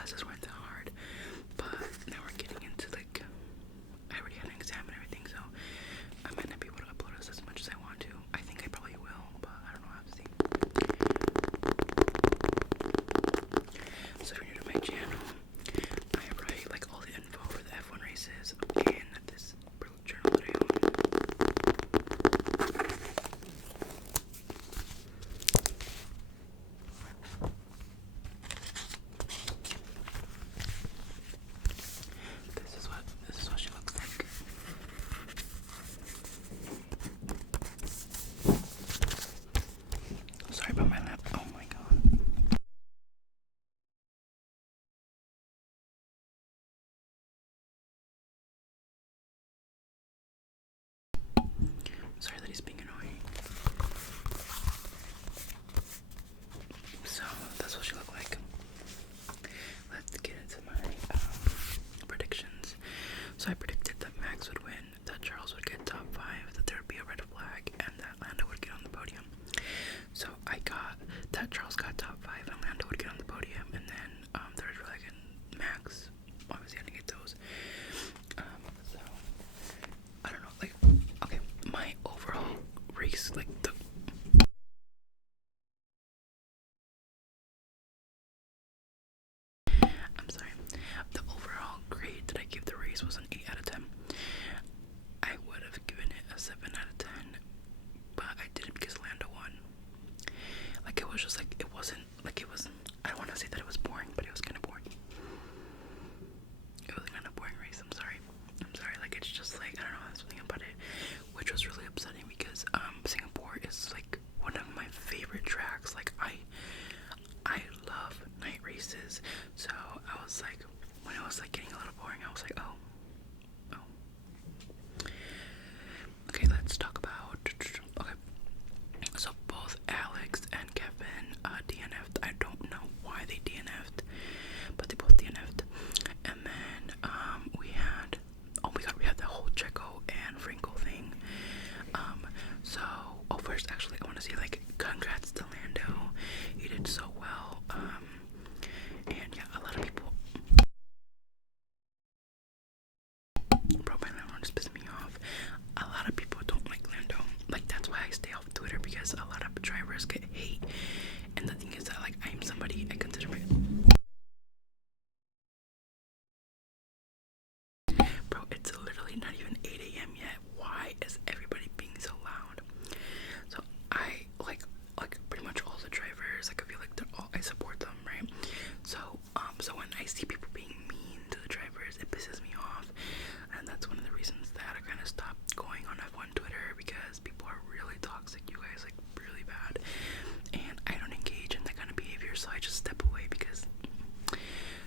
classes weren't that hard, but now we're getting into like, I already had an exam and everything, so I might not be able to upload this as much as I want to. I think I probably will, but I don't know, I have to see. So if you're new to my channel, I write like all the info for the F1 races in this journal that I own. This is what she looks like. Sorry about my lap. Oh my god. Sorry that he's being annoying. So that's what she looked like. Let's get into my predictions. So I predicted that Max would win, that Charles would get top 5, that there would be a red flag, and that Lando would get on the podium. So I got that Charles got top 5 and Lando would get on the podium, and then the red flag and Max obviously had to get those. So I don't know, like, okay, my overall race, like the overall grade that I gave the race was an 8 out of 10. I would have given it a 7 out of 10, but I didn't because Lando won. Like, it was just like, it wasn't, I don't want to say that it was boring, but it was kind of boring. It was kind of boring race, I'm sorry, like, it's just like, I don't know, something about it, which was really upsetting because, Singapore is, like, one of my favorite tracks. Like, I love night races, so I was like, when it was, like, getting a little boring, I was like, oh. Okay, let's talk about, okay, so both Alex and Kevin, DNF'd. I don't know why they DNF'd, but they both DNF'd. And then, we had the whole Checo and Franco thing. First, actually, I want to say, like, congrats to Lando. He did so well. And yeah, a lot of people. Bro, my landlord is pissing me off. A lot of people don't like Lando. Like, that's why I stay off Twitter, because a lot of drivers get hate. And the thing is that, like, I'm somebody, I consider my. Bro, it's literally not even 8 a.m. yet. Why is everybody being so loud? So I like pretty much all the drivers, like, I feel like they're all, I support them, right? So when I see people being mean to the drivers, it pisses me off, and that's one of the reasons that I kind of stopped going on F1 Twitter, because people are really toxic, you guys, like, really bad, and I don't engage in that kind of behavior, so I just step away. Because,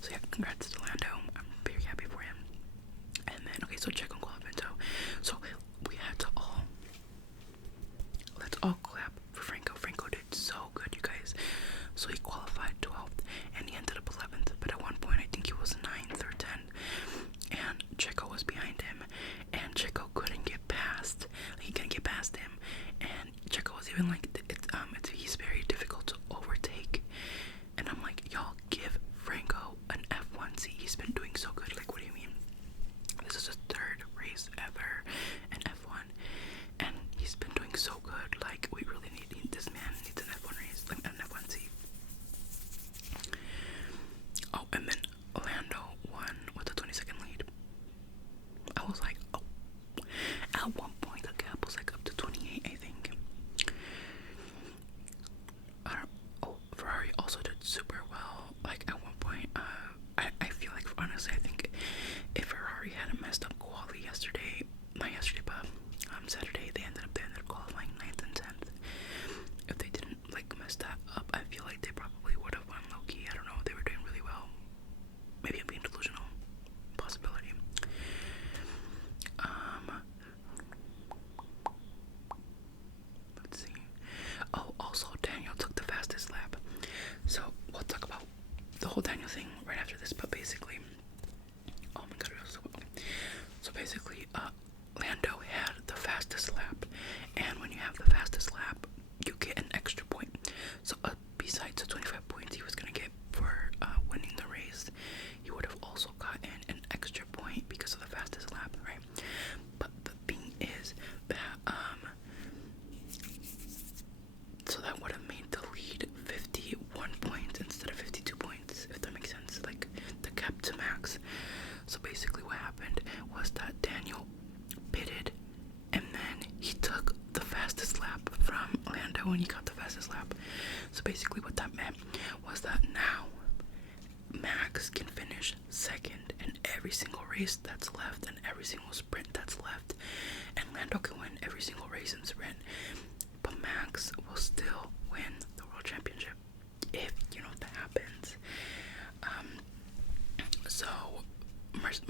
so yeah, congrats to Lando, I'm very happy for him. And then, okay, so check on Qualifento. So we had to let's all clap for Franco. Franco did so good, you guys. So he qualified 12th and he ended up 11th, but at one point I think he was 9th or 10th, and Checo was behind him, and Checo couldn't get past. He couldn't get past him, and Checo was even like, he's very difficult to overtake. And I'm like, y'all, give Franco an F1 seat. He's been doing so good. Like, what do you mean? This is his 3rd race ever in F1, and he's been doing so good. Like, we really need, this man needs an F1 race, like an F1 seat. Oh, and then Lando won with a 20-second lead. I was like, oh. At one point, the gap was like up to 28, I think. Ferrari also did super well. Like, at one point, I feel like, honestly, I think if Ferrari hadn't messed up quali yesterday, not yesterday, but Saturday, they ended up qualifying 9th and 10th. If they didn't, like, mess that up, I feel like they probably would have won low-key. I don't know, they were doing really well. Maybe I'm being delusional. Possibility. Let's see. Oh, also, Daniel took the fastest lap. So, we'll talk about the whole Daniel thing right after this, but basically, oh my god, so basically, Lando had the fastest lap, and when you have the fastest lap, you get an extra point. So, besides the 25 points he was gonna get for winning the race, Max can finish second in every single race that's left and every single sprint that's left, and Lando can win every single race and sprint, but Max will still win the world championship if that happens. So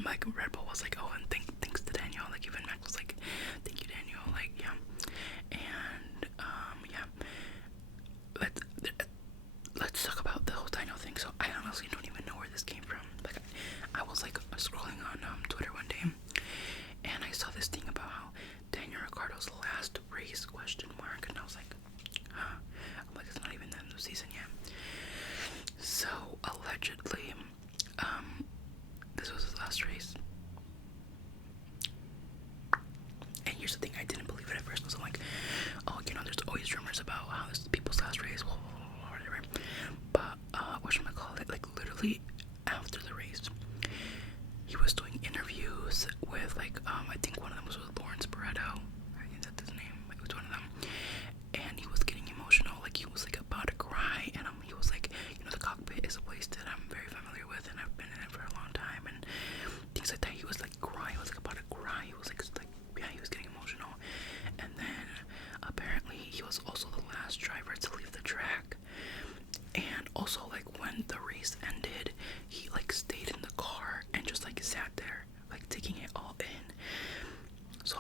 like Red Bull was like, oh, and thanks to Daniel. Like even Max was like, thank you, Daniel. Like yeah, and yeah. Let's talk about the whole Daniel thing. So I honestly don't even know where this came from. Like I was like scrolling on Twitter one day, and I saw this thing about how Daniel Ricciardo's last race question mark, and I was like, huh. I'm like, it's not even the end of the season yet. So allegedly, this was his last race. And here's the thing, I didn't believe it at first, because I'm like, oh, there's always rumors about how this is people's last race, whatever. But whatchamacallit, like literally after the race, he was doing interviews with like I think one of them was with Lawrence Barretto. I think that's his name. It was one of them. And he was getting emotional, like he was like about to cry, and he was like, the cockpit is a place that I'm very familiar with, and I've been in it for a long time, and things like that. He was like crying, he was like about to cry, he was like yeah, he was getting emotional. And then apparently he was also the last driver to leave the track, and also like when the race ended, he like stayed in the car and just like sat there, like taking it all in. So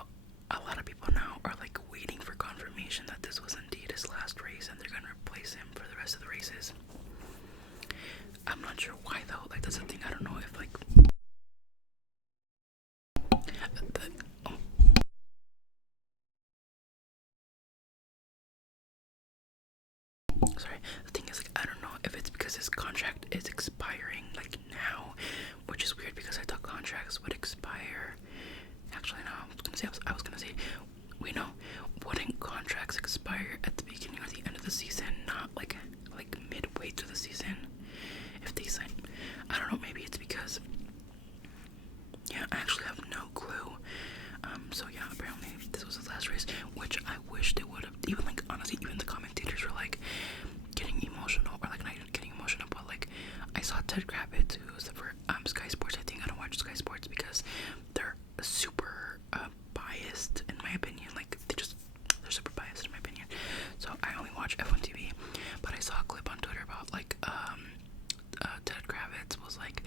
a lot of people now are like waiting for confirmation that this was indeed his last race, and they're gonna replace him for the rest of the races. I'm not sure why though. Like that's the thing. I don't know if like the thing is, like, I don't know if it's because his contract is expiring like now, which is weird because I thought contracts would expire. Actually, no. I was gonna say, we know, wouldn't contracts expire at the beginning or the end of the season, not like midway through the season? If they sign, I don't know. Maybe it's because. Yeah, I actually have no clue. So yeah, apparently this was his last race, which I wish they would have. Even like honestly, even the commentators were like getting emotional, or like not even getting emotional, but like I saw Ted Kravitz, who's for Sky Sports. I think I don't watch Sky Sports because they're super biased in my opinion. Like they're super biased in my opinion. So I only watch F1 TV. But I saw a clip on Twitter about like Ted Kravitz was like,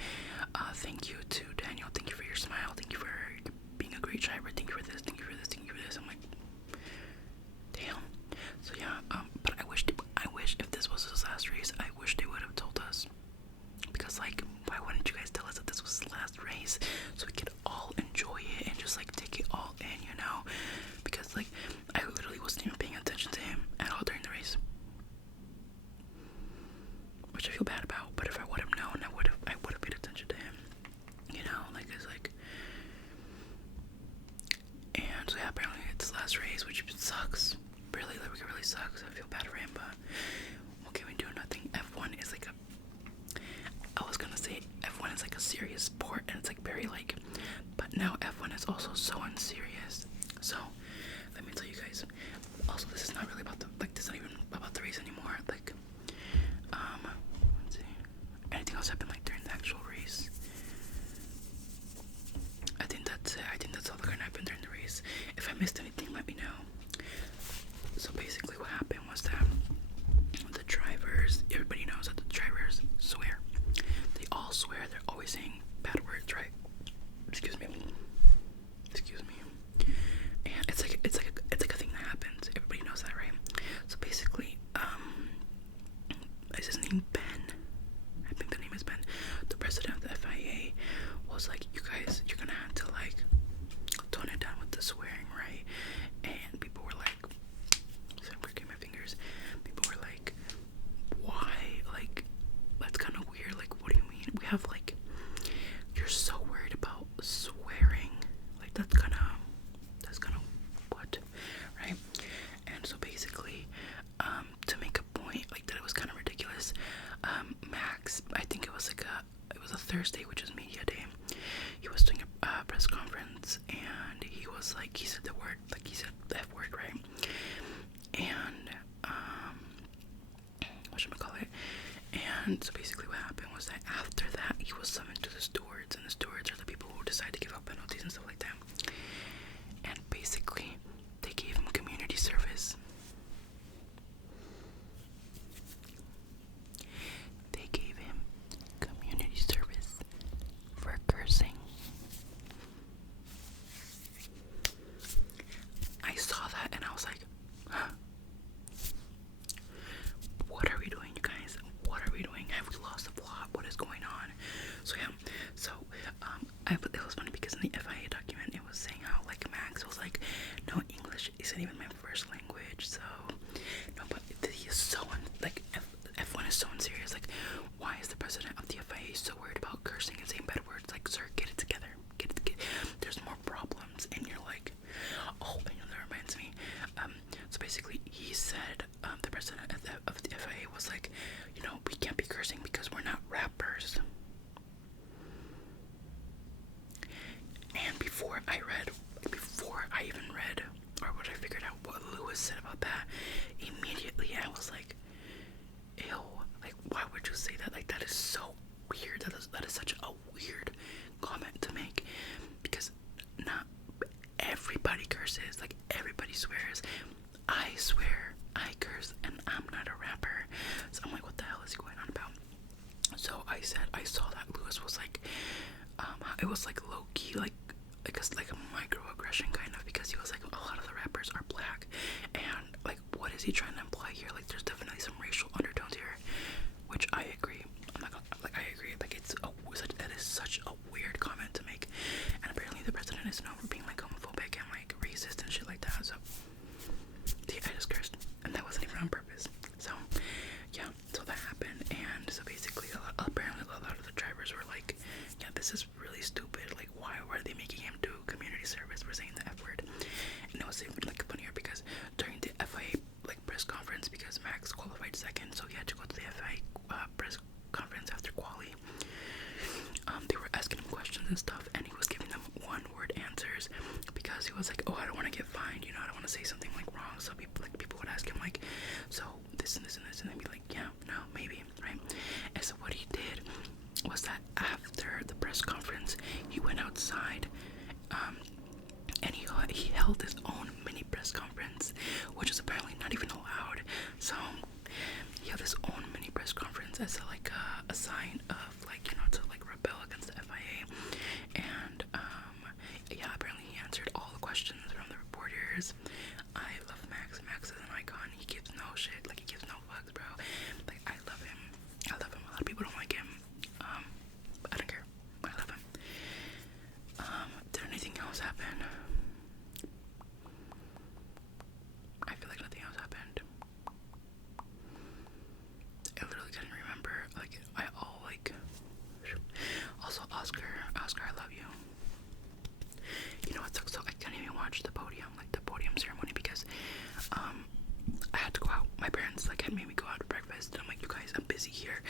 thank you to Daniel, thank you for your smile, thank you for being a great driver, thank you for this, thank you for this, thank you for this. I'm like, damn. So yeah, but I wish if this was his last race, I wish they would have told us, because like, why wouldn't you guys tell us that this was his last race so we could all enjoy it and just like take it all in, because like I literally wasn't even paying attention to him at all during the race, which I feel bad about. But if I would have known, I would have paid attention to him, like it's like. And so yeah, apparently it's his last race, which sucks. Really, like it really sucks. I feel bad for him, but what can we do? Nothing. F1 is like I was gonna say F1 is like a serious sport, and it's like very like, but now F1 is also so unserious. So let me tell you guys. Also, this is not really about this is not even about the race anymore. Like, let's see. Anything else happened like during the actual race? I think that's it. I think that's all that gonna happen during the race. If I missed anything, let me know. So basically what happened was that the drivers, everybody knows that the drivers swear. They all swear. They're always saying bad words, right? Excuse me. And it's like a thing that happens. Everybody knows that, right? So basically, is his name Ben? I think the name is Ben. The president of the FIA was like, you guys, you're gonna have to like tone it down with the swearing, right? And people were like, so I'm breaking my fingers. People were like, why? Like, that's kind of weird. Like, what do you mean? We have like, you're so worried about swearing. Like, that's kind of what, right? And so basically, to make a point like that, it was kind of ridiculous. Max, I think it was a Thursday, which is media day. He was doing a press conference, and he was like, he said the word, like he said the F word, right? And whatchamacallit? And so basically what happened was that after that, he was summoned to the stewards, and the stewards are the people who decide to give out penalties and stuff like that. And basically, they gave him community service. They gave him community service for cursing. I saw that and I was like, huh. What are we doing, you guys? What are we doing? Have we lost the plot? What is going on? So yeah, it was funny because in the FIA document it was saying how like Max was like, no, English isn't even my first language, so no, but he is so like F1 is so unserious. Like, why is the president of the FIA so worried about cursing and saying bad words? Like, sir, get it together. There's more problems, and you're like, oh, and that reminds me. So basically, he said, the president of the FIA was like, you know, we can't be cursing because we're not rappers. And before I even read, or what I figured out what Lewis said about that, immediately I was like, ew, like, why would you say that? Like, that is so weird. That is such a weird comment to make, because not everybody curses. Like, everybody swears. I swear, I curse, and I'm not a rapper. So I'm like, what the hell is going on about? So I saw that Lewis was like, it was like low key, like a microaggression kind of, because he was like, a lot of the rappers are black, and like, what is he trying to imply here? Like, there's definitely some racial undertones here, which I agree. I'm not gonna, like, I agree. Like, that is such a weird comment to make, and apparently the president is known for being like homophobic and like racist and shit like that. So see, I just cursed, and that wasn't even on purpose. So yeah, so that happened, and so basically, apparently a lot of the drivers were like, yeah, this is really stupid. Like, why are they making him do community service for saying the F word? And it was even like funnier because during the FIA like press conference, because Max qualified second, so he had to go to the FIA press conference after quali. They were asking him questions and stuff, and he was giving them one-word answers because he was like, oh, I don't want to get fined, you know, I don't want to say something like wrong. So people would ask him like, so this and this and this, and they'd be like, yeah, no, maybe, right? And so what he did was that after the press conference, he went outside, and he held his own mini press conference, which is apparently not even allowed. So he held his own mini press conference as a sign of, like, you know, to like rebel against the FIA. And yeah, apparently he answered all the questions from the reporters. I love Max. Max is an icon. He gives no shit. Like, he gives no fucks, bro. Like, I love him. A lot of people don't like him. But I don't care. I love him. Did anything else happen? I feel like nothing else happened. I literally couldn't remember. Like, also Oscar, I love you. You know what sucks? So I couldn't even watch the podium ceremony, because I had to go out. My parents like had made me go out to breakfast, and I'm like, you guys, I'm busy here.